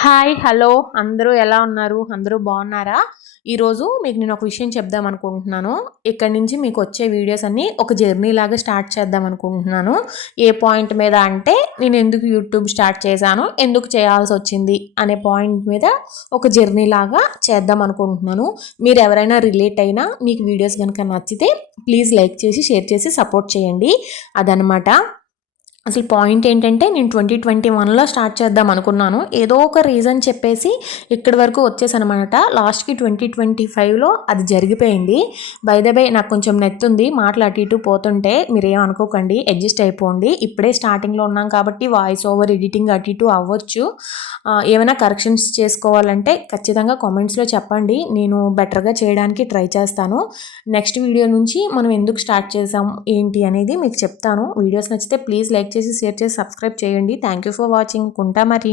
Hi hello అందరూ ఎలా ఉన్నారు? అందరూ బాగున్నారా? ఈరోజు మీకు నేను ఒక విషయం చెప్దాం అనుకుంటున్నాను. ఇక్కడి నుంచి మీకు వచ్చే వీడియోస్ అన్నీ ఒక జర్నీ లాగా స్టార్ట్ చేద్దాం అనుకుంటున్నాను. ఏ పాయింట్ మీద అంటే నేను ఎందుకు యూట్యూబ్ స్టార్ట్ చేశాను, ఎందుకు చేయాల్సి వచ్చింది అనే పాయింట్ మీద ఒక జర్నీ లాగా చేద్దాం అనుకుంటున్నాను. మీరు ఎవరైనా రిలేట్ అయినా మీకు వీడియోస్ కనుక నచ్చితే ప్లీజ్ లైక్ చేసి షేర్ చేసి సపోర్ట్ చేయండి. అదనమాట. అసలు పాయింట్ ఏంటంటే నేను 2021లో స్టార్ట్ చేద్దాం అనుకున్నాను. ఏదో ఒక రీజన్ చెప్పేసి ఇక్కడి వరకు వచ్చేసానమాట. లాస్ట్‌కి 2025లో అది జరిగిపోయింది. బై ద బై నాకు కొంచెం నెట్ ఉంది. మాటలు అటు ఇటు పోతుంటే మీరేం అనుకోకండి. అడ్జస్ట్ అయిపోండి. ఇప్పుడే స్టార్టింగ్‌లో ఉన్నాం కాబట్టి వాయిస్ ఓవర్ ఎడిటింగ్ అటు ఇటు అవ్వచ్చు. ఏమైనా కరెక్షన్స్ చేసుకోవాలంటే ఖచ్చితంగా కామెంట్స్‌లో చెప్పండి. నేను బెటర్‌గా చేయడానికి ట్రై చేస్తాను. నెక్స్ట్ వీడియో నుంచి మనం ఎందుకు స్టార్ట్ చేసాం ఏంటి అనేది మీకు చెప్తాను. వీడియోస్ నచ్చితే ప్లీజ్ లైక్ చేసి షేర్ చేసి సబ్స్క్రైబ్ చేయండి. Thank you for watching. ఉంటా మరి.